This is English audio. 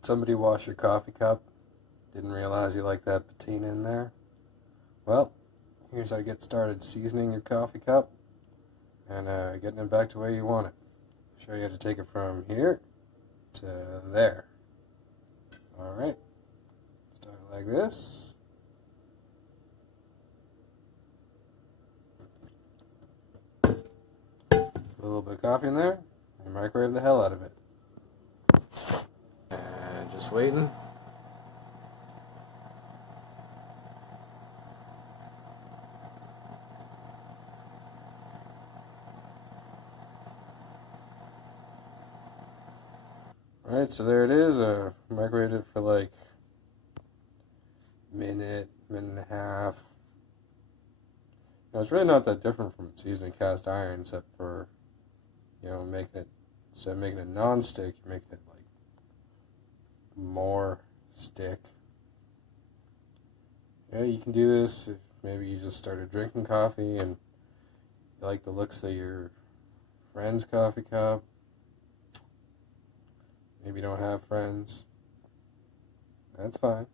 Did somebody wash your coffee cup? Didn't realize you like that patina in there? Well, here's how to get started seasoning your coffee cup and getting it back to where you want it. I'll show you how to take it from here to there. Alright, start like this. Put a little bit of coffee in there and microwave the hell out of it. And just waiting. Alright, so there it is. Microwaved it for like minute and a half. Now, it's really not that different from seasoning cast iron, except for, making it, instead of making it non-stick, you're making it like more stick. Yeah, you can do this if maybe you just started drinking coffee and you like the looks of your friend's coffee cup. Maybe you don't have friends. That's fine.